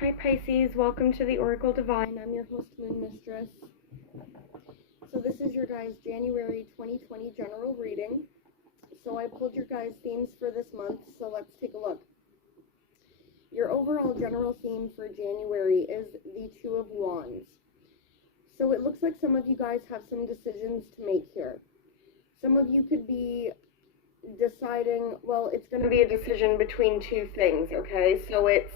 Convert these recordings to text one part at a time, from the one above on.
Hi Pisces, welcome to the Oracle Divine. I'm your host, Moon Mistress. So this is your guys' January 2020 general reading. So I pulled your guys' themes for this month, so let's take a look. Your overall general theme for January is the Two of Wands. So it looks like some of you guys have some decisions to make here. Some of you could be deciding, well, it's going to be a decision between two things, okay? So it's,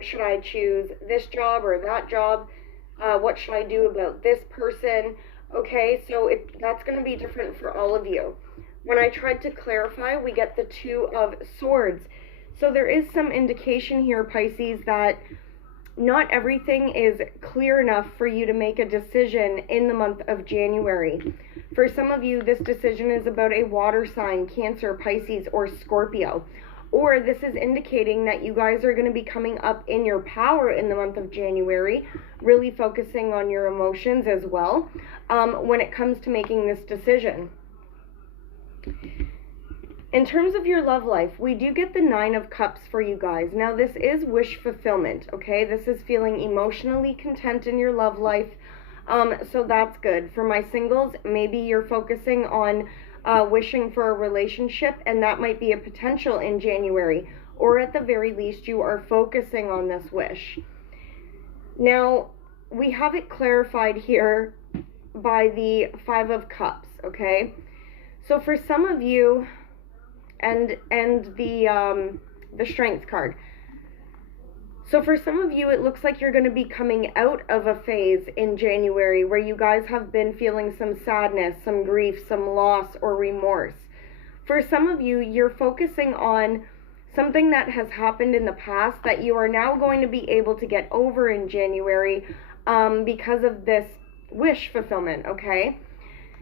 should I choose this job or that job? What should I do about this person? Okay, so that's going to be different for all of you. When I tried to clarify, we get the Two of Swords. So there is some indication here, Pisces, that not everything is clear enough for you to make a decision in the month of January. For some of you, this decision is about a water sign, Cancer, Pisces, or Scorpio. Or this is indicating that you guys are going to be coming up in your power in the month of January, really focusing on your emotions as well when it comes to making this decision. In terms of your love life, we do get the Nine of Cups for you guys. Now, this is wish fulfillment, okay? This is feeling emotionally content in your love life, so that's good. For my singles, maybe you're focusing on wishing for a relationship, and that might be a potential in January, or at the very least, you are focusing on this wish. Now, we have it clarified here by the Five of Cups, okay? So for some of you, and the Strength card. So for some of you, it looks like you're going to be coming out of a phase in January where you guys have been feeling some sadness, some grief, some loss, or remorse. For some of you, you're focusing on something that has happened in the past that you are now going to be able to get over in January because of this wish fulfillment, okay?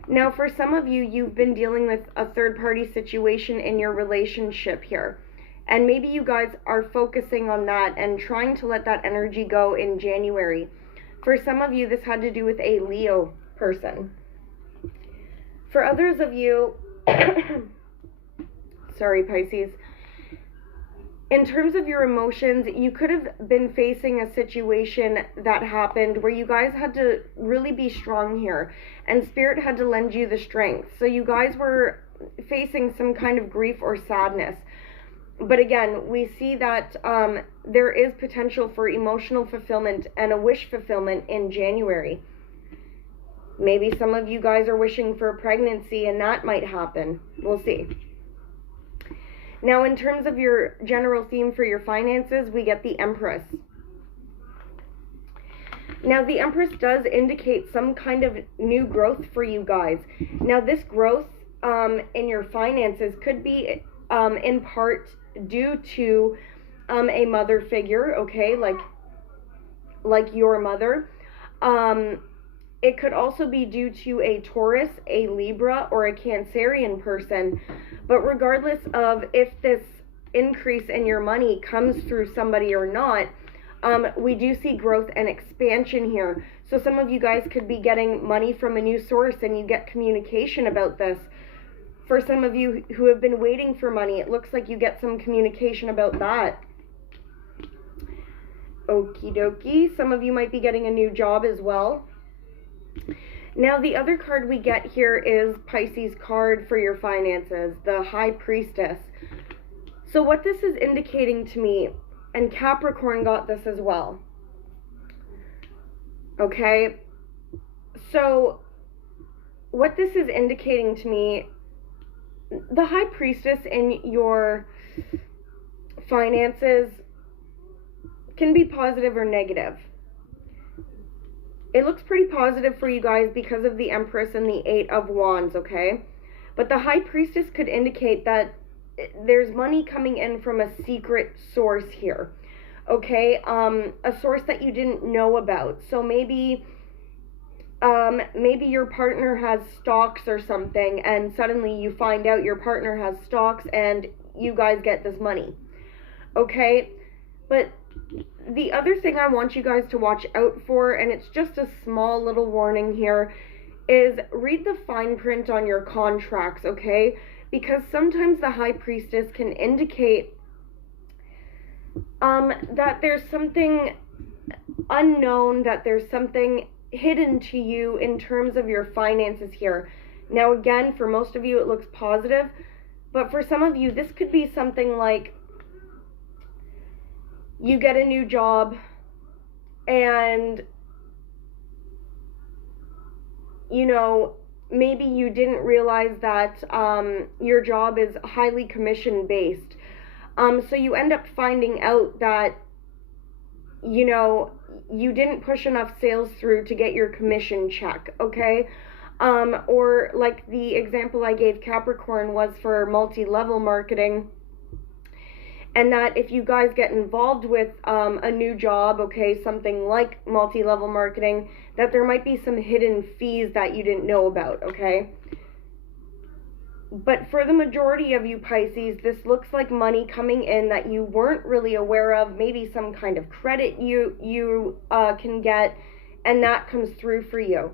Now, for some of you, you've been dealing with a third-party situation in your relationship here. And maybe you guys are focusing on that and trying to let that energy go in January. For some of you, this had to do with a Leo person. For others of you, sorry, Pisces, in terms of your emotions, you could have been facing a situation that happened where you guys had to really be strong here, and Spirit had to lend you the strength. So you guys were facing some kind of grief or sadness. But again, we see that there is potential for emotional fulfillment and a wish fulfillment in January. Maybe some of you guys are wishing for a pregnancy, and that might happen. We'll see. Now, in terms of your general theme for your finances, we get the Empress. Now, the Empress does indicate some kind of new growth for you guys. Now, this growth in your finances could be in part due to a mother figure, okay, like your mother. It could also be due to a Taurus, a Libra, or a Cancerian person. But regardless of if this increase in your money comes through somebody or not, we do see growth and expansion here. So some of you guys could be getting money from a new source, and you get communication about this. For some of you who have been waiting for money, it looks like you get some communication about that. Okie dokie. Some of you might be getting a new job as well. Now, the other card we get here is Pisces card for your finances, the High Priestess. So what this is indicating to me, and Capricorn got this as well. Okay? So what this is indicating to me, the High Priestess in your finances can be positive or negative. It looks pretty positive for you guys because of the Empress and the Eight of Wands, okay? But the High Priestess could indicate that there's money coming in from a secret source here, okay? A source that you didn't know about. So maybe your partner has stocks or something, and suddenly you find out your partner has stocks and you guys get this money, okay? But the other thing I want you guys to watch out for, and it's just a small little warning here, is read the fine print on your contracts, okay? Because sometimes the High Priestess can indicate that there's something unknown, that there's something hidden to you in terms of your finances here. Now again, for most of you it looks positive, but for some of you this could be something like you get a new job and you know, maybe you didn't realize that your job is highly commission based. So you end up finding out that, you know, you didn't push enough sales through to get your commission check, okay? Or like the example I gave Capricorn was for multi-level marketing, and that if you guys get involved with a new job, okay, something like multi-level marketing, that there might be some hidden fees that you didn't know about, okay? But for the majority of you Pisces, this looks like money coming in that you weren't really aware of, maybe some kind of credit you can get, and that comes through for you.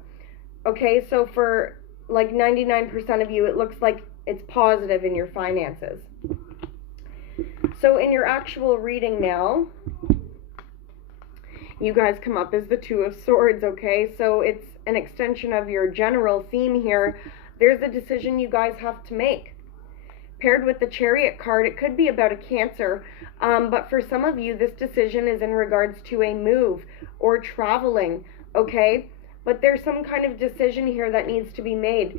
Okay, so for like 99% of you, it looks like it's positive in your finances. So in your actual reading now, you guys come up as the Two of Swords, okay? So it's an extension of your general theme here. There's a decision you guys have to make. Paired with the Chariot card, it could be about a Cancer, but for some of you, this decision is in regards to a move or traveling, okay? But there's some kind of decision here that needs to be made.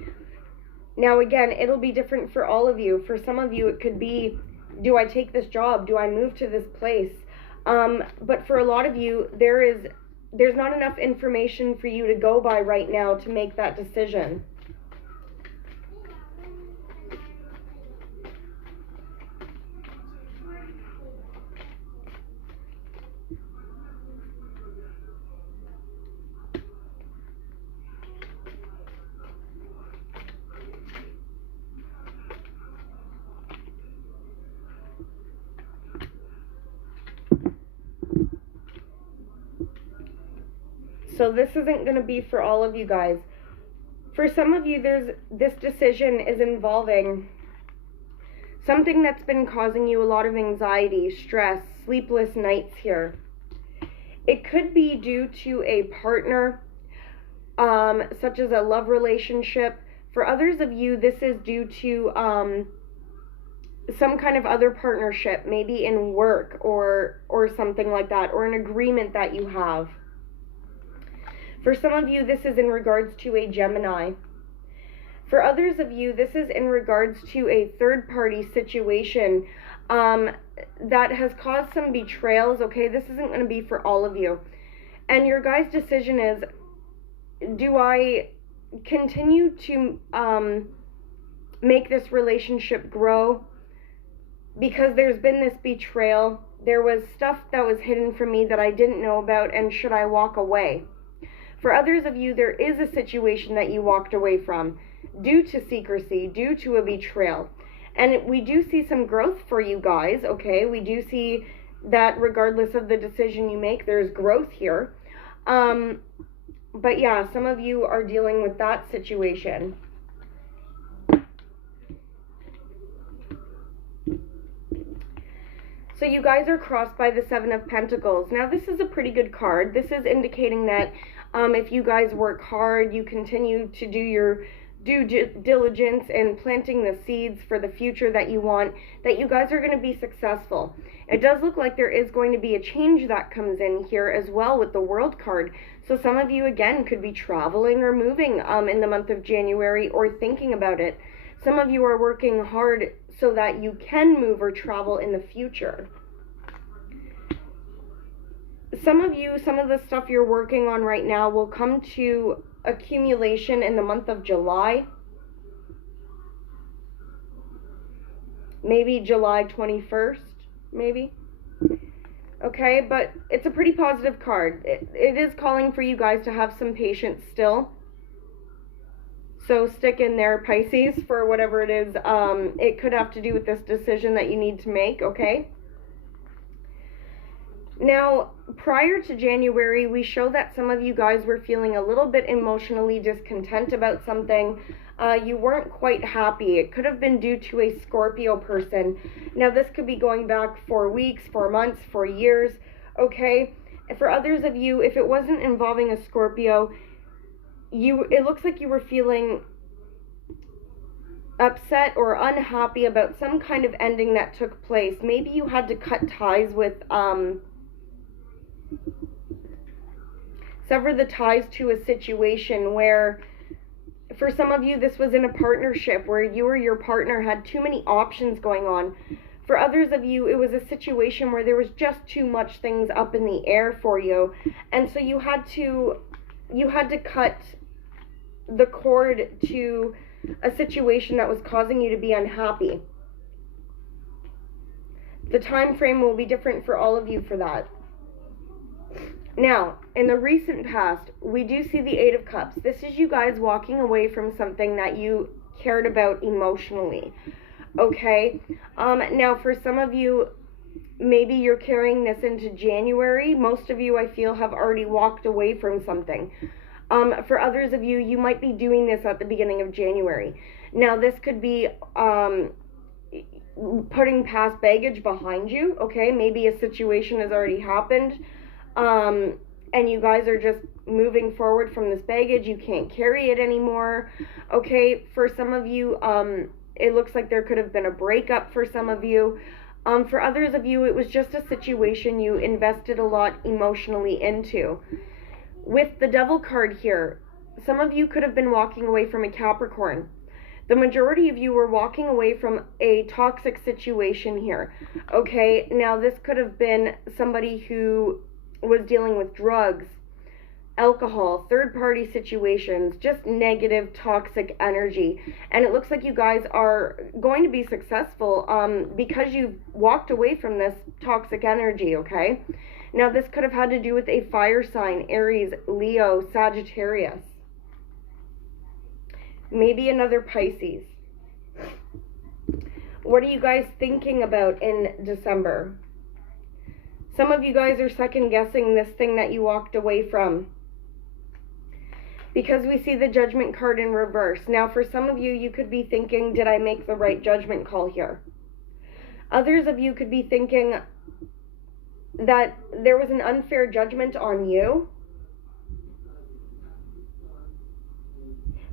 Now again, it'll be different for all of you. For some of you, it could be, do I take this job? Do I move to this place? But for a lot of you, there's not enough information for you to go by right now to make that decision. So this isn't going to be for all of you guys. For some of you, this decision is involving something that's been causing you a lot of anxiety, stress, sleepless nights here. It could be due to a partner, such as a love relationship. For others of you, this is due to some kind of other partnership, maybe in work or something like that, or an agreement that you have. For some of you, this is in regards to a Gemini. For others of you, this is in regards to a third-party situation that has caused some betrayals, okay? This isn't going to be for all of you. And your guys' decision is, do I continue to make this relationship grow? Because there's been this betrayal. There was stuff that was hidden from me that I didn't know about, and should I walk away? For others of you, there is a situation that you walked away from due to secrecy, due to a betrayal. And we do see some growth for you guys, okay? We do see that regardless of the decision you make, there's growth here. But yeah, some of you are dealing with that situation. So you guys are crossed by the Seven of Pentacles. Now this is a pretty good card. This is indicating that if you guys work hard, you continue to do your due diligence and planting the seeds for the future that you want, that you guys are going to be successful. It does look like there is going to be a change that comes in here as well with the World card. So some of you, again, could be traveling or moving in the month of January, or thinking about it. Some of you are working hard so that you can move or travel in the future. Some of you, some of the stuff you're working on right now will come to accumulation in the month of July. Maybe July 21st, maybe. Okay, but it's a pretty positive card. It is calling for you guys to have some patience still. So stick in there, Pisces, for whatever it is. It could have to do with this decision that you need to make, okay? Now, prior to January, we show that some of you guys were feeling a little bit emotionally discontent about something. You weren't quite happy. It could have been due to a Scorpio person. Now, this could be going back 4 weeks, 4 months, 4 years, okay? For others of you, if it wasn't involving a Scorpio, it looks like you were feeling upset or unhappy about some kind of ending that took place. Maybe you had to cut ties with, sever the ties to a situation where, for some of you, this was in a partnership where you or your partner had too many options going on. For others of you, it was a situation where there was just too much things up in the air for you, and so you had to cut the cord to a situation that was causing you to be unhappy. The time frame will be different for all of you for that. Now, in the recent past, we do see the Eight of Cups. This is you guys walking away from something that you cared about emotionally, okay? Now, for some of you, maybe you're carrying this into January. Most of you, I feel, have already walked away from something. For others of you, you might be doing this at the beginning of January. Now, this could be putting past baggage behind you, okay? Maybe a situation has already happened, and you guys are just moving forward from this baggage. You can't carry it anymore, okay? For some of you, it looks like there could have been a breakup for some of you. For others of you, it was just a situation you invested a lot emotionally into. With the Devil card here, some of you could have been walking away from a Capricorn. The majority of you were walking away from a toxic situation here, okay? Now, this could have been somebody who was dealing with drugs, alcohol, third-party situations, just negative, toxic energy. And it looks like you guys are going to be successful because you've walked away from this toxic energy, okay? Now, this could have had to do with a fire sign, Aries, Leo, Sagittarius. Maybe another Pisces. What are you guys thinking about in December? Some of you guys are second guessing this thing that you walked away from, because we see the Judgment card in reverse. Now, for some of you, you could be thinking, did I make the right judgment call here? Others of you could be thinking that there was an unfair judgment on you.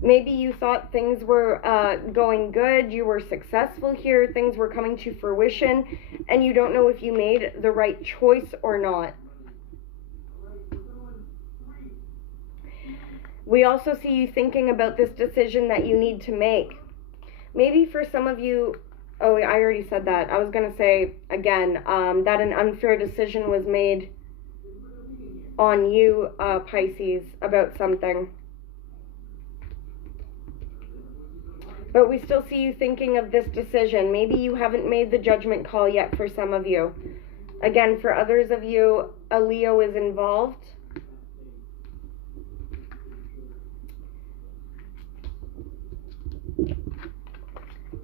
Maybe you thought things were going good, you were successful here, things were coming to fruition, and you don't know if you made the right choice or not. We also see you thinking about this decision that you need to make. Maybe for some of you, oh, I already said that. I was going to say, again, that an unfair decision was made on you, Pisces, about something. But we still see you thinking of this decision. Maybe you haven't made the judgment call yet for some of you. Again, for others of you, a Leo is involved.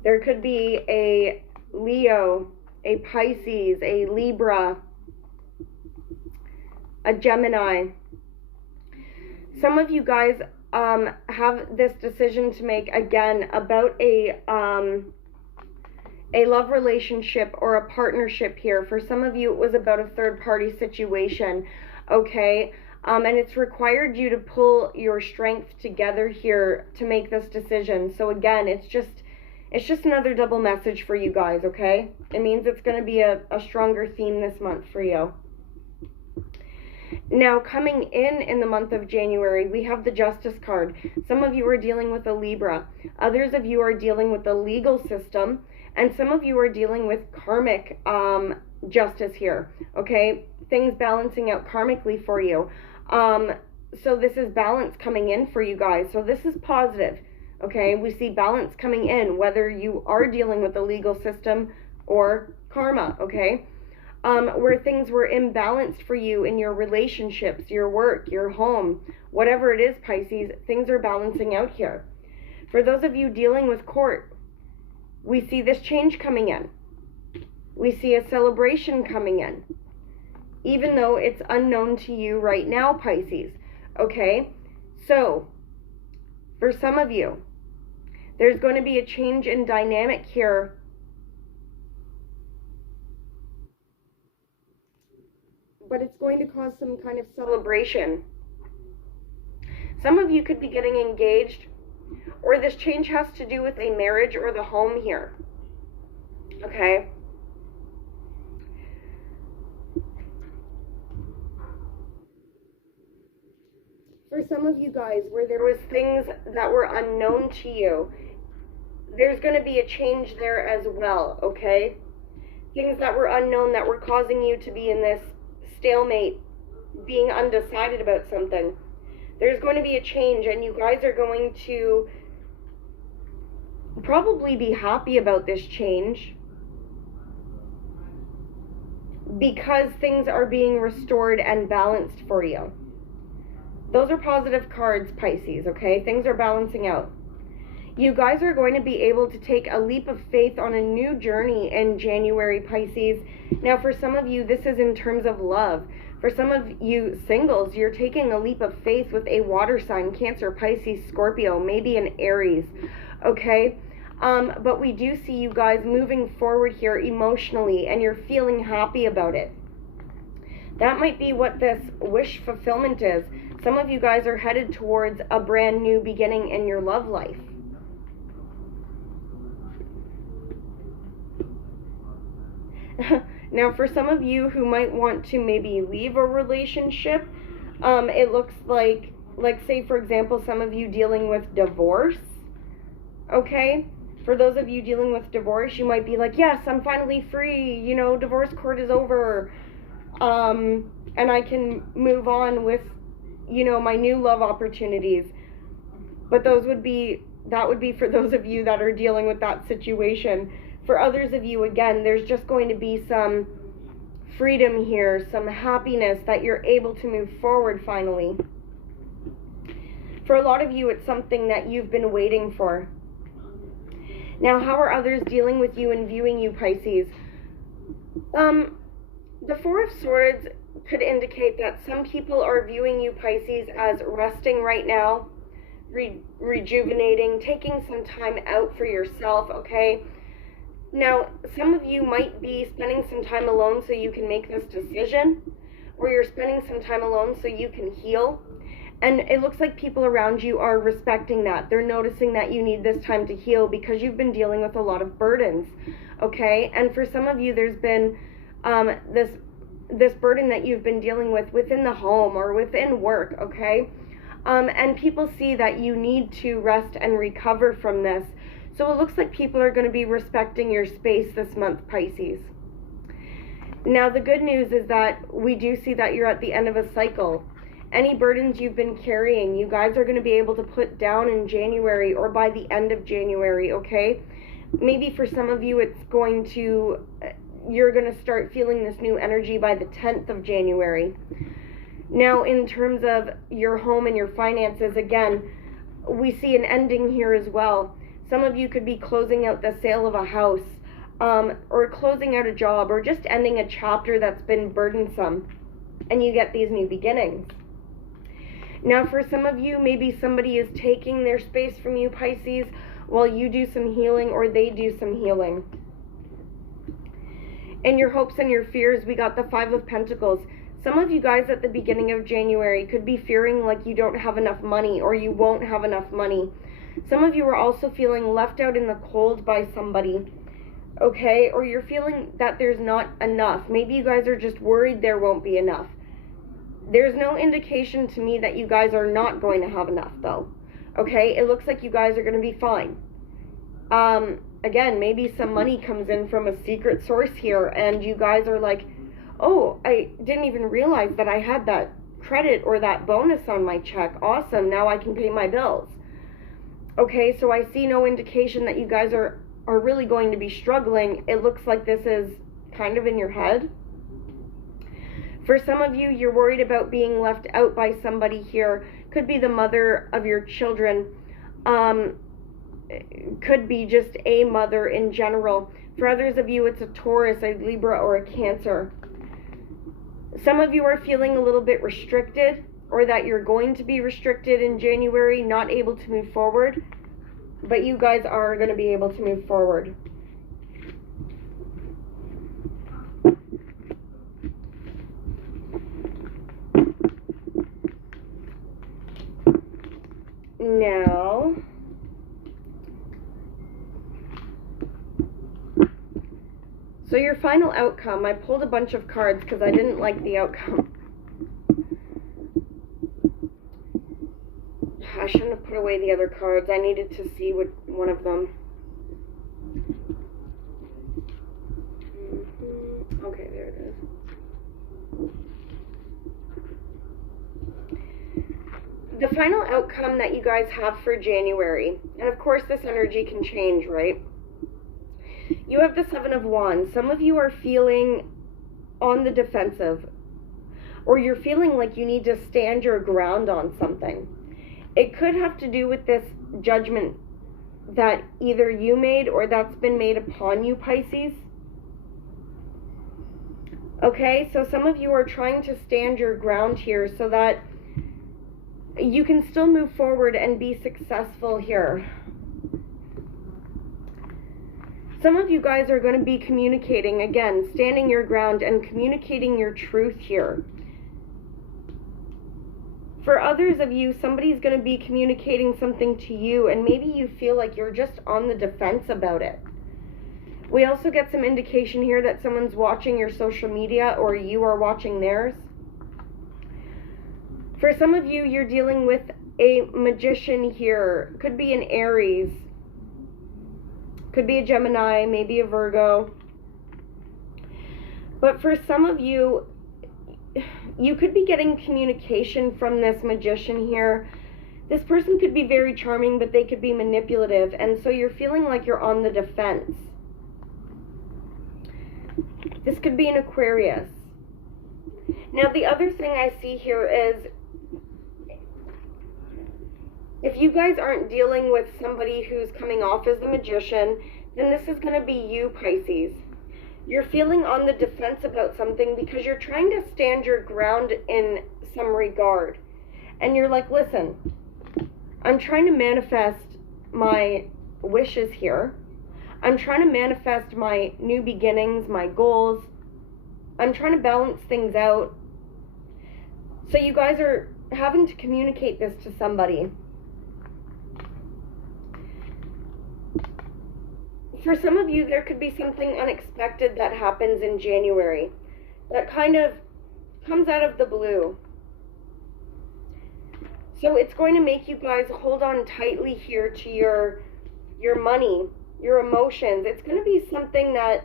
There could be a Leo, a Pisces, a Libra, a Gemini. Some of you guys have this decision to make, again, about a love relationship or a partnership here. For some of you, it was about a third-party situation, okay? And it's required you to pull your strength together here to make this decision. So again, it's just another double message for you guys, okay? It means it's going to be a stronger theme this month for you. Now, coming in the month of January, we have the Justice card. Some of you are dealing with a Libra. Others of you are dealing with the legal system. And some of you are dealing with karmic justice here, okay? Things balancing out karmically for you. So this is balance coming in for you guys. So this is positive, okay? We see balance coming in, whether you are dealing with the legal system or karma, okay? Where things were imbalanced for you in your relationships, your work, your home, whatever it is, Pisces, things are balancing out here. For those of you dealing with court, we see this change coming in. We see a celebration coming in. even though it's unknown to you right now, Pisces. Okay? So, for some of you, there's going to be a change in dynamic here. But it's going to cause some kind of celebration. Some of you could be getting engaged, or this change has to do with a marriage or the home here. Okay? For some of you guys, where there was things that were unknown to you, there's going to be a change there as well, okay? Things that were unknown that were causing you to be in this stalemate, being undecided about something. There's going to be a change, and you guys are going to probably be happy about this change because things are being restored and balanced for you. Those are positive cards, Pisces, okay? Things are balancing out. You guys are going to be able to take a leap of faith on a new journey in January, Pisces. Now, for some of you, this is in terms of love. For some of you singles, you're taking a leap of faith with a water sign, Cancer, Pisces, Scorpio, maybe an Aries, okay? But we do see you guys moving forward here emotionally, and you're feeling happy about it. That might be what this wish fulfillment is. Some of you guys are headed towards a brand new beginning in your love life. Now, for some of you who might want to maybe leave a relationship, it looks like say, for example, some of you dealing with divorce, okay? For those of you dealing with divorce, you might be like, yes, I'm finally free, you know, divorce court is over, and I can move on with, you know, my new love opportunities. But that would be for those of you that are dealing with that situation. For others of you, again, there's just going to be some freedom here, some happiness that you're able to move forward finally. For a lot of you, it's something that you've been waiting for. Now, how are others dealing with you and viewing you, Pisces? The Four of Swords could indicate that some people are viewing you, Pisces, as resting right now, rejuvenating, taking some time out for yourself, okay? Now, some of you might be spending some time alone so you can make this decision, or you're spending some time alone so you can heal. And it looks like people around you are respecting that. They're noticing that you need this time to heal because you've been dealing with a lot of burdens, okay? And for some of you, there's been this burden that you've been dealing with within the home or within work, okay? And people see that you need to rest and recover from this. So it looks like people are going to be respecting your space this month, Pisces. Now, the good news is that we do see that you're at the end of a cycle. Any burdens you've been carrying, you guys are going to be able to put down in January or by the end of January, okay? Maybe for some of you, you're going to start feeling this new energy by the 10th of January. Now, in terms of your home and your finances, again, we see an ending here as well. Some of you could be closing out the sale of a house, or closing out a job, or just ending a chapter that's been burdensome, and you get these new beginnings. Now, for some of you, maybe somebody is taking their space from you, Pisces, while you do some healing or they do some healing. In your hopes and your fears, we got the Five of Pentacles. Some of you guys at the beginning of January could be fearing like you don't have enough money or you won't have enough money. Some of you are also feeling left out in the cold by somebody, okay? Or you're feeling that there's not enough. Maybe you guys are just worried there won't be enough. There's no indication to me that you guys are not going to have enough, though, okay? It looks like you guys are going to be fine. Again, maybe some money comes in from a secret source here, and you guys are like, oh, I didn't even realize that I had that credit or that bonus on my check. Awesome, now I can pay my bills. Okay, so I see no indication that you guys are really going to be struggling. It looks like this is kind of in your head. For some of you, you're worried about being left out by somebody here. Could be the mother of your children. Could be just a mother in general. For others of you, it's a Taurus, a Libra, or a Cancer. Some of you are feeling a little bit restricted, or that you're going to be restricted in January, not able to move forward. But you guys are going to be able to move forward. Now, so your final outcome, I pulled a bunch of cards because I didn't like the outcome. I shouldn't have put away the other cards. I needed to see what one of them. Okay, there it is. The final outcome that you guys have for January, and of course this energy can change, right? You have the Seven of Wands. Some of you are feeling on the defensive, or you're feeling like you need to stand your ground on something. It could have to do with this judgment that either you made or that's been made upon you, Pisces. Okay, so some of you are trying to stand your ground here so that you can still move forward and be successful here. Some of you guys are going to be communicating, again, standing your ground and communicating your truth here. For others of you, somebody's going to be communicating something to you, and maybe you feel like you're just on the defense about it. We also get some indication here that someone's watching your social media, or you are watching theirs. For some of you, you're dealing with a magician here. Could be an Aries. Could be a Gemini, maybe a Virgo. But for some of you, you could be getting communication from this magician here. This person could be very charming, but they could be manipulative. And so you're feeling like you're on the defense. This could be an Aquarius. Now, the other thing I see here is, if you guys aren't dealing with somebody who's coming off as the magician, then this is going to be you, Pisces. You're feeling on the defense about something because you're trying to stand your ground in some regard. And you're like, listen, I'm trying to manifest my wishes here. I'm trying to manifest my new beginnings, my goals. I'm trying to balance things out. So you guys are having to communicate this to somebody. For some of you, there could be something unexpected that happens in January that kind of comes out of the blue. So it's going to make you guys hold on tightly here to your money, your emotions. It's going to be something that,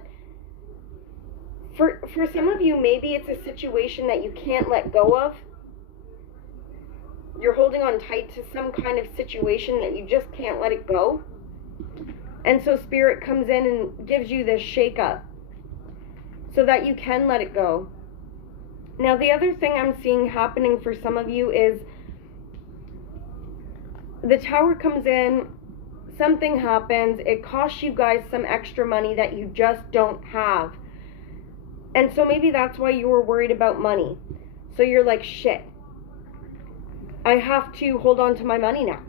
for some of you, maybe it's a situation that you can't let go of. You're holding on tight to some kind of situation that you just can't let it go. And so Spirit comes in and gives you this shake-up so that you can let it go. Now, the other thing I'm seeing happening for some of you is the Tower comes in, something happens, it costs you guys some extra money that you just don't have. And so maybe that's why you were worried about money. So you're like, shit, I have to hold on to my money now.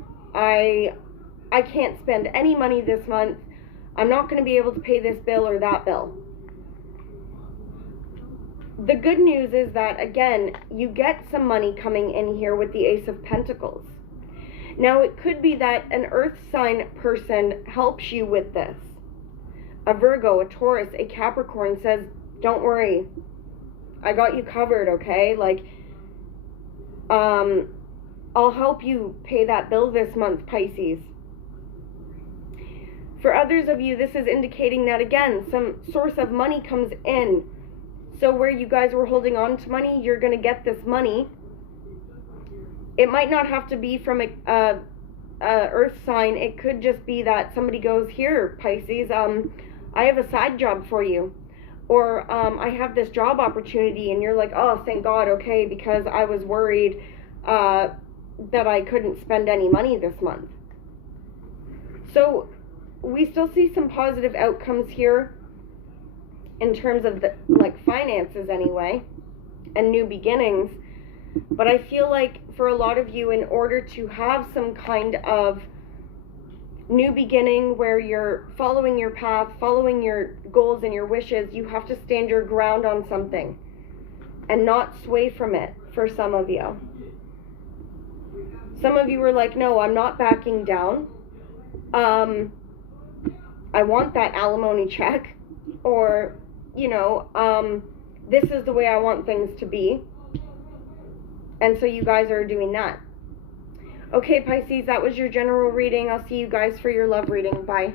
I can't spend any money this month. I'm not going to be able to pay this bill or that bill. The good news is that, again, you get some money coming in here with the Ace of Pentacles. Now, it could be that an earth sign person helps you with this. A Virgo, a Taurus, a Capricorn says, don't worry, I got you covered, okay? Like, I'll help you pay that bill this month, Pisces. For others of you, this is indicating that, again, some source of money comes in. So where you guys were holding on to money, you're going to get this money. It might not have to be from a earth sign. It could just be that somebody goes, here, Pisces, I have a side job for you. Or I have this job opportunity, and you're like, oh, thank God, okay, because I was worried that I couldn't spend any money this month. So we still see some positive outcomes here in terms of the, like, finances anyway. and new beginnings. But I feel like for a lot of you, in order to have some kind of new beginning where you're following your path, following your goals and your wishes, you have to stand your ground on something and not sway from it for some of you. Some of you were like, no, I'm not backing down. I want that alimony check, or, you know, this is the way I want things to be. And so you guys are doing that. Okay, Pisces, that was your general reading. I'll see you guys for your love reading. Bye.